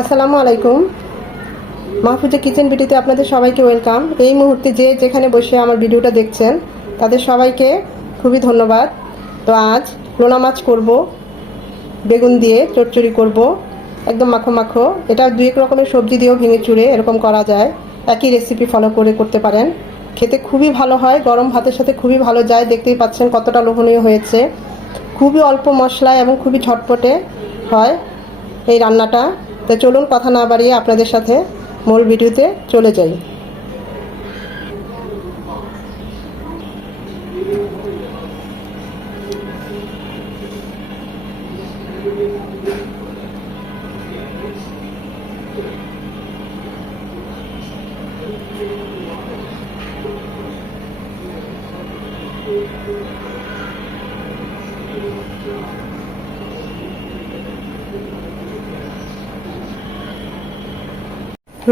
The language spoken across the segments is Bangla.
আসসালামু আলাইকুম। মাহফুজা কিচেন বিটিতে আপনাদের সবাইকে ওয়েলকাম। এই মুহূর্তে যে যেখানে বসে আমার ভিডিওটা দেখছেন, তাদের সবাইকে খুবই ধন্যবাদ। তো আজ লোনা মাছ করব, বেগুন দিয়ে চচ্চড়ি করব, একদম মাখো মাখো। এটা দুই এক রকমের সবজি দিয়েও ভেঙে চুড়ে এরকম করা যায়। একই রেসিপি ফলো করে করতে পারেন। খেতে খুবই ভালো হয়, গরম ভাতের সাথে খুবই ভালো যায়। দেখতেই পাচ্ছেন কতটা লোভনীয় হয়েছে। খুবই অল্প মশলায় এবং খুবই ঝটপটে হয় এই রান্নাটা। তো চলুন কথা না বাড়িয়ে আপনাদের সাথে মূল ভিডিওতে চলে যাই।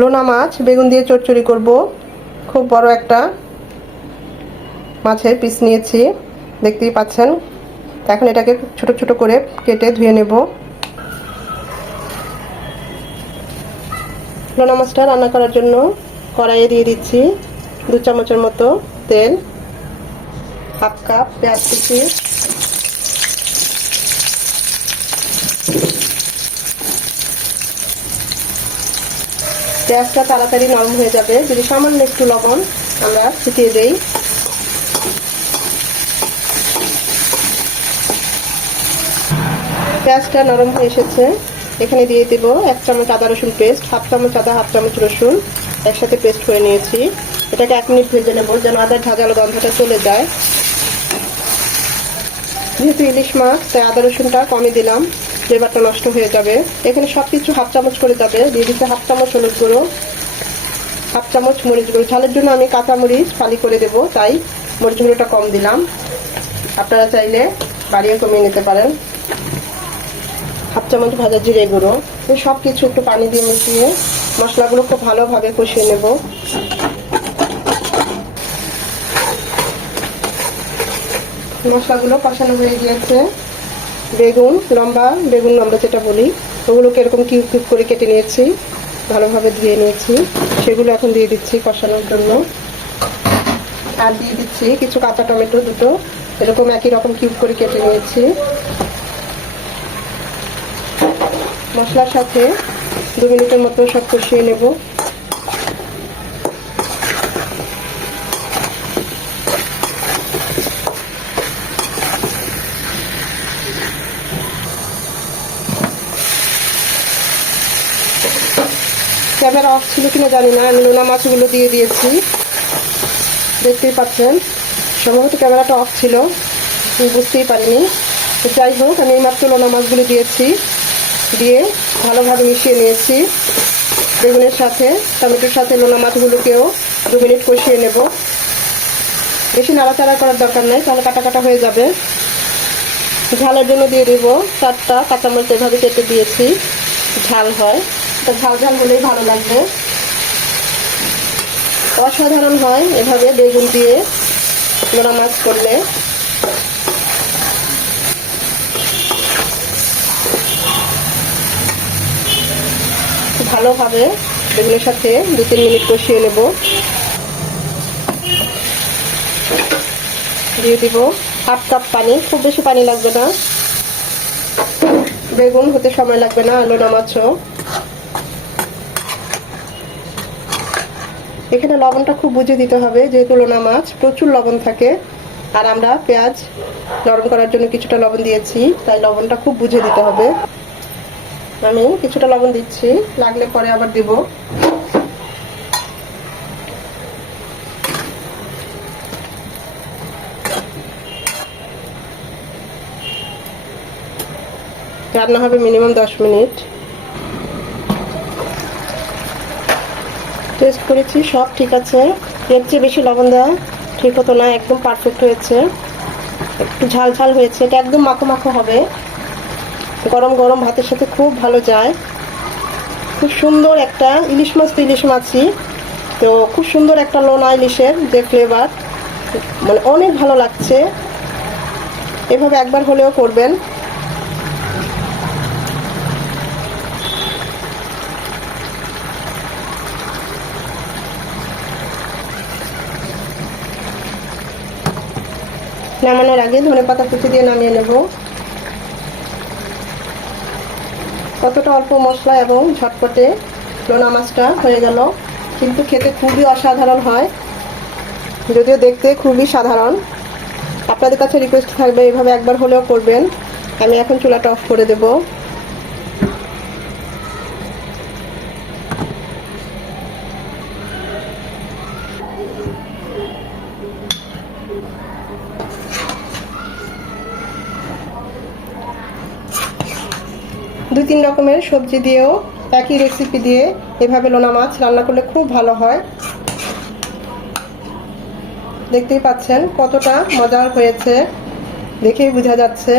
লোনা মাছ, বেগুন দিয়ে চচ্চড়ি করব। খুব বড় একটা মাছের পিস নিয়েছি, দেখতেই পাচ্ছেন। এখন এটাকে ছোট ছোট করে কেটে ধুয়ে নেব। লোনা মাছটা রান্না করার জন্য কড়াইয়ে দিয়ে দিচ্ছি দু চামচের মতো তেল, হাফ কাপ পেঁয়াজ কুচি পেঁয়াজটা তাড়াতাড়ি নরম হয়ে যাবে। যদি সামান্য একটু লবণ আমরা ছিটিয়ে দেই। পেঁয়াজটা নরম হয়ে এসেছে। এখানে দিয়ে দেবো এক চামচ আদা রসুন পেস্ট, হাফ চামচ আদা, হাফ চামচ রসুন। একসাথে পেস্ট করে নিয়েছি। এটাকে এক মিনিট ভেজে নেব যেন আদার ঝাঁঝালো গন্ধটা চলে যায়। যেহেতু ইলিশ মাছ, তাই আদা রসুনটা কমই দিলাম। ফ্লেভারটা নষ্ট হয়ে যাবে, এখানে সব কিছু হাফ চামচ করে যাবে, দিয়ে দিতে হাফ চামচ হলুদ গুঁড়ো, হাফ চামচ মরিচ গুঁড়ো। ঝালের জন্য আমি কাঁচা মরিচ ফালি করে দেবো, তাই মরিচ গুঁড়োটা কম দিলাম। আপনারা চাইলে বাড়িয়ে কমিয়ে নিতে পারেন। হাফ চামচ ভাজা জিরে গুঁড়ো। সব কিছু একটু পানি দিয়ে মিশিয়ে মশলাগুলো খুব ভালোভাবে কষিয়ে নেব। মশলাগুলো কষানো হয়ে গিয়েছে। বেগুন, লম্বা বেগুন লম্বা যেটা বলি, ওগুলোকে এরকম কিউব কিউব করে কেটে নিয়েছি, ভালোভাবে ধুয়ে নিয়েছি। সেগুলো এখন দিয়ে দিচ্ছি কষানোর জন্য। আর দিয়ে দিচ্ছি কিছু কাঁচা টমেটো দুটো, এরকম একই রকম কিউব করে কেটে নিয়েছি। মশলার সাথে দু মিনিটের মতো সব কষিয়ে নেব। ক্যামেরা অফ ছিল কিনা জানি না, আমি লোনা মাছগুলো দিয়ে দিয়েছি। দেখতেই পাচ্ছেন, সম্ভবত ক্যামেরাটা অফ ছিল বুঝতেই পারিনি। তো যাই হোক, আমি এইমাত্র লোনা মাছগুলো দিয়েছি, দিয়ে ভালোভাবে মিশিয়ে নিয়েছি বেগুনের সাথে, টমেটোর সাথে লোনা মাছগুলোকেও দু মিনিট কষিয়ে নেব। বেশি নাড়াচাড়া করার দরকার নেই, তাহলে কাটা কাটা হয়ে যাবে। ঝালের জন্য দিয়ে দেবো চারটা কাঁচামরিচ এভাবে কেটে দিয়েছি, ঝাল হয়। এটা ঝাল ঝাল হলেই ভালো লাগবে। অসাধারণ হয় এভাবে বেগুন দিয়ে লোনা মাছ করলে। ভালোভাবে বেগুনের সাথে, দু তিন মিনিট কষিয়ে নেব। দিয়ে দিব হাফ কাপ পানি, খুব বেশি পানি লাগবে না। বেগুন হতে সময় লাগবে না আলু নামাচ্ছ এখানে লবণটা খুব বুঝে দিতে হবে, যেহেতু লোনা মাছ, প্রচুর লবণ থাকে। আর আমরা পেঁয়াজ নরম করার জন্য কিছুটা লবণ দিয়েছি, তাই লবণটা খুব বুঝে দিতে হবে। আমি কিছুটা লবণ দিচ্ছি, লাগলে পরে আবার দেব। রান্না হবে মিনিমাম দশ মিনিট। টেস্ট করেছি, সব ঠিক আছে। এর চেয়ে বেশি লবণ দেওয়া ঠিক হতো না, একদম পারফেক্ট হয়েছে। একটু ঝাল ঝাল হয়েছে, এটা একদম মাখো মাখো হবে। গরম গরম ভাতের সাথে খুব ভালো যায়। খুব সুন্দর একটা ইলিশ মাছ তো ইলিশ মাছই, তো খুব সুন্দর একটা লোনা ইলিশের যে ফ্লেভার মানে অনেক ভালো লাগছে। এভাবে একবার হলেও করবেন। নামানোর আগে ধনে পাতা কুচি দিয়ে নামিয়ে নেব। কতটা অল্প মশলা এবং ঝটপটে লোনা মাছটা হয়ে গেল। কিন্তু খেতে খুবই অসাধারণ হয়। যদিও দেখতে খুবই সাধারণ। আপনাদের কাছে রিকোয়েস্ট থাকবে, এভাবে একবার হলেও করবেন। আমি এখন চুলাটা অফ করে দেব। দুই তিন রকমের সবজি দিয়েও একই রেসিপি দিয়ে এভাবে লোনা মাছ রান্না করলে খুব ভালো হয়। দেখতেই পাচ্ছেন কতটা মজার হয়েছে, দেখেই বোঝা যাচ্ছে।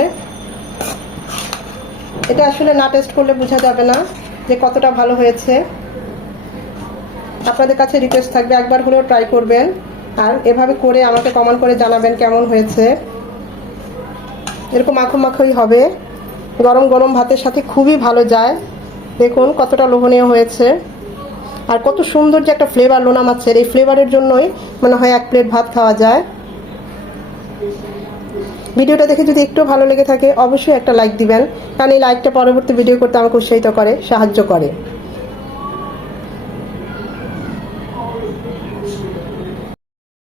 এটা আসলে না টেস্ট করলে বোঝা যাবে না যে কতটা ভালো হয়েছে। আপনাদের কাছে রিকোয়েস্ট থাকবে, একবার হলেও ট্রাই করবেন। আর এভাবে করে আমাকে কমেন্ট করে জানাবেন কেমন হয়েছে। এরকম মাখো মাখোই হবে। গরম গরম ভাতের সাথে খুবই ভালো যায়। দেখুন কতটা লোভনীয় হয়েছে। আর কত সুন্দর যে একটা ফ্লেভার লোনা মাছের। এই ফ্লেভারের জন্যই মনে হয় এক প্লেট ভাত খাওয়া যায়। ভিডিওটা দেখে যদি একটু ভালো লেগে থাকে, অবশ্যই একটা লাইক দিবেন। কারণ এই লাইকটা পরবর্তী ভিডিও করতে আমাকে উৎসাহিত করে, সাহায্য করে।